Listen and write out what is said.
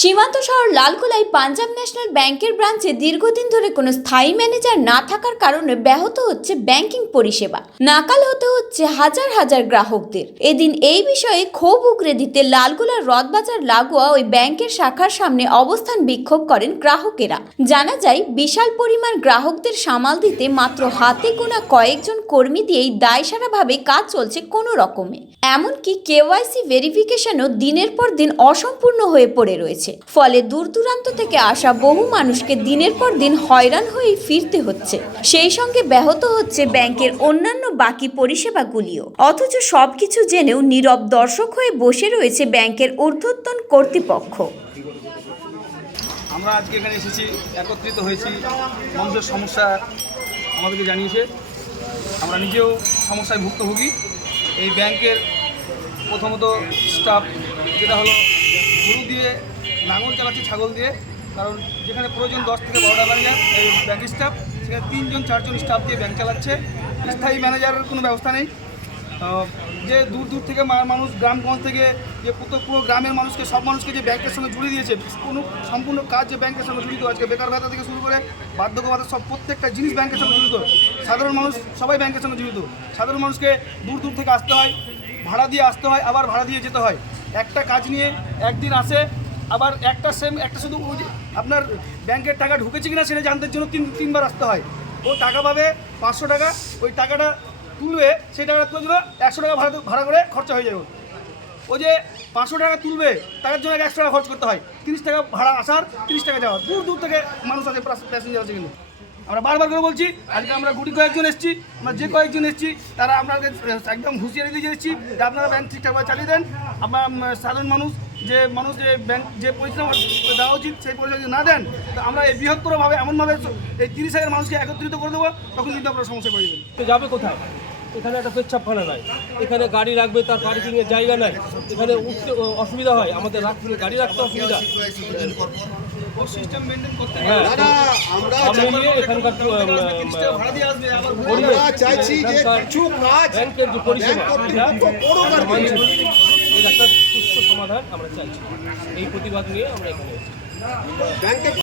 সীমান্ত শহর লালগোলায় পাঞ্জাব ন্যাশনাল ব্যাংকের ব্রাঞ্চে দীর্ঘদিন ধরে কোনো স্থায়ী ম্যানেজার না থাকার কারণে ব্যাহত হচ্ছে ব্যাংকিং পরিষেবা। নাকাল হতে হচ্ছে হাজার হাজার গ্রাহকদের। এদিন এই বিষয়ে ক্ষোভ উগরে দিতে লালগোলার রথবাজার লাগোয়া ওই ব্যাংকের শাখার সামনে অবস্থান বিক্ষোভ করেন গ্রাহকেরা। জানা যায়, বিশাল পরিমাণ গ্রাহকদের সামাল দিতে মাত্র হাতে গোনা কয়েকজন কর্মী দিয়েই দায়সারাভাবে কাজ চলছে কোনো রকমে। এমনকি কেওয়াইসি ভেরিফিকেশনও দিনের পর দিন অসম্পূর্ণ হয়ে পড়ে রয়েছে। ফলে দূর দূরান্ত থেকে আসা বহু মানুষকে দিনের পর দিন হয়রান হয়েই ফিরতে হচ্ছে। সেই সঙ্গে ব্যাহত হচ্ছে ব্যাংকের অন্যান্য বাকি পরিষেবাগুলিও। অথচ সবকিছু জেনেও নীরব দর্শক হয়ে বসে রয়েছে ব্যাংকের ঊর্ধ্বতন কর্তৃপক্ষ। আমরা আজকে এখানে এসেছি, একত্রিত হয়েছি। মানুষের সমস্যা আমাদেরকে জানিয়েছে। আমরা নিজেও সমস্যায় ভুক্তভোগী। এই ব্যাংকের প্রথমত স্টাফ যেটা হলো গরু দিয়ে লাঙল চালাচ্ছে, ছাগল দিয়ে। কারণ যেখানে প্রয়োজন দশ থেকে বারোটা ম্যানেজার ব্যাংক স্টাফ সেখানে তিনজন, চারজন স্টাফ দিয়ে ব্যাংক চালাচ্ছে। স্থায়ী ম্যানেজারের কোনো ব্যবস্থা নেই। যে দূর দূর থেকে মানুষ, গ্রামগঞ্জ থেকে যে পুরো পুরো গ্রামের মানুষকে, সব মানুষকে যে ব্যাংকের সঙ্গে জুড়ে দিয়েছে, কোনো সম্পূর্ণ কাজ যে ব্যাংকের সঙ্গে জড়িত, আজকে বেকার ভাতা থেকে শুরু করে বার্ধক্য ভাতা সব প্রত্যেকটা জিনিস ব্যাংকের সঙ্গে জড়িত। সাধারণ মানুষ সবাই ব্যাংকের সঙ্গে জড়িত। সাধারণ মানুষকে দূর দূর থেকে আসতে হয়, ভাড়া দিয়ে আসতে হয়, আবার ভাড়া দিয়ে যেতে হয়। একটা কাজ নিয়ে একদিন আসে, আবার একটা সেম একটা শুধু আপনার ব্যাংকের টাকা ঢুকেছে কিনা সেটা জানতে জন্য তিন, তিনবার আসতে হয়। ও টাকা পাবে পাঁচশো টাকা, ওই টাকাটা তুলবে, সেই টাকাটা তুলে দিল, একশো টাকা ভাড়া ভাড়া করে খরচা হয়ে যাবে। ও যে পাঁচশো টাকা তুলবে, তার জন্য একশো টাকা খরচ করতে হয়। তিরিশ টাকা ভাড়া আসার, তিরিশ টাকা যাওয়ার। দূর দূর থেকে মানুষ আছে প্যাসেঞ্জার আছে কিন্তু। আমরা বারবার করে বলছি আজকে আমরা গুটি কয়েকজন এসেছি আমরা যে কয়েকজন এসেছি তারা আপনাদের একদম হুঁশিয়ারি দিয়ে এসেছি যে আপনারা ব্যাংক ঠিকঠাকভাবে চালিয়ে দেন। আমরা সাধারণ মানুষ যে মানুষ যে ব্যাংক যে পরিষেবা দেওয়া উচিত সেই পরিষেবা যদি না দেন তো আমরা এই বৃহত্তরভাবে এমনভাবে এই তিরিশ হাজার মানুষকে একত্রিত করে দেবো তখন কিন্তু আপনারা সমস্যা পড়ে যাবেন। তো যাবে কোথায়? এখানে একটা পেচ্ছাপখানা নাই। এখানে গাড়ি রাখবে তার পার্কিং এর জায়গা নাই। এখানে উঠতে অসুবিধা হয়। আমাদের রাখতে গাড়ি রাখতে অসুবিধা। সিস্টেম মেনটেন করতে হ্যাঁ। আমরা সামনে নিয়ে এখানকার আহ, তিরিশ টাকা ভাড়া দিয়ে আসবে আবার ঘুরে পরিবেশ, আমরা চাইছি যে এখানকার কিছু কাজ ব্যাংকের যে পরিষেবা ব্যাংক এটা কর্তৃপক্ষ করুক আর কি। মানছে না। এর একটা সুস্থ সমাধান আমরা চাইছি এই প্রতিবাদ নিয়ে আমরা এখানে এসেছি ব্যাংকের